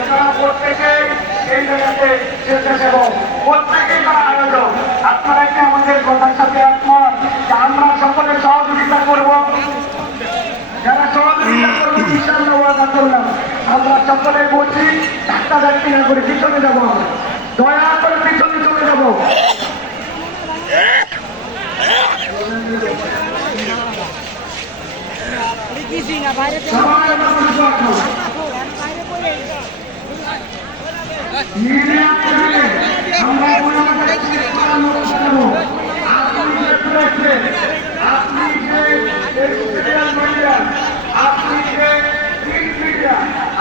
এছাড়া প্রত্যেকে এই জায়গাতে স্বেচ্ছাসেবক, প্রত্যেকেই তারা আয়োজক। আপনারা কি আমাদের কথার সাথে একমত যে আমরা সকলে সহযোগিতা করব? যারা সহযোগিতা করবো ইনশাআল্লাহ ওয়াদা করলাম আমরা সকলে বলছি ধাক্কা ধাক্কি না করে পিছনে যাবো, দয়া করে পিছনে চলে যাবো। আপনি যে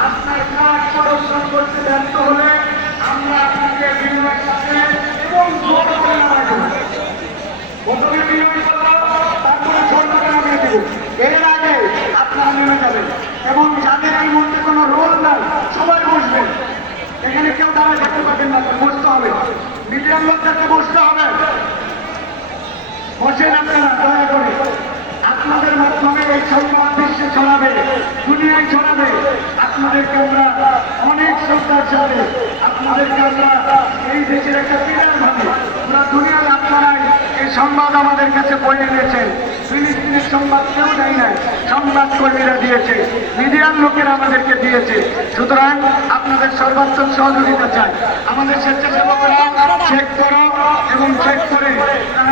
আপনার কাজ প্রদর্শন করতে ব্যর্থ হলে আমরা আপনাকে বিনিময়ের সাথে এবং জোর করে নামাই দেব। প্রথমে বিনিময় করবো, তারপরে জোর করে নামিয়ে দেব। এর আগে আপনারা নেমে যাবেন এবং যাদের এই মুহূর্তে কোনো রোল নাই সবাই বসবেন। এখানে কেউ দাঁড়ায় থাকতে পারবেন না, বসতে হবে। মিডিয়ার লোকদেরকে বসতে হবে। বসেন আপনারা দয়া করে। আপনাদের মাধ্যমে এই সংবাদ বিশ্বে ছড়াবে, দুনিয়ায় ছড়াবে। আপনাদেরকে আমরা অনেক শ্রদ্ধার সাথে আপনাদেরকে আমরা এই দেশের একটা পিলার ভাবে পুরা দুনিয়ায় আপনারাই এই সংবাদ আমাদের কাছে বয়ে এনেছেন। ফিলিস্তিনের সংবাদ কেউ দেয় নাই, সংবাদ কর্মীরা দিয়েছে, মিডিয়ার লোকেরা আমাদেরকে দিয়েছে। সুতরাং আপনাদের সর্বাত্মক সহযোগিতা চাই। আমাদের স্বেচ্ছাসেবকরা চেক করো এবং চেক করে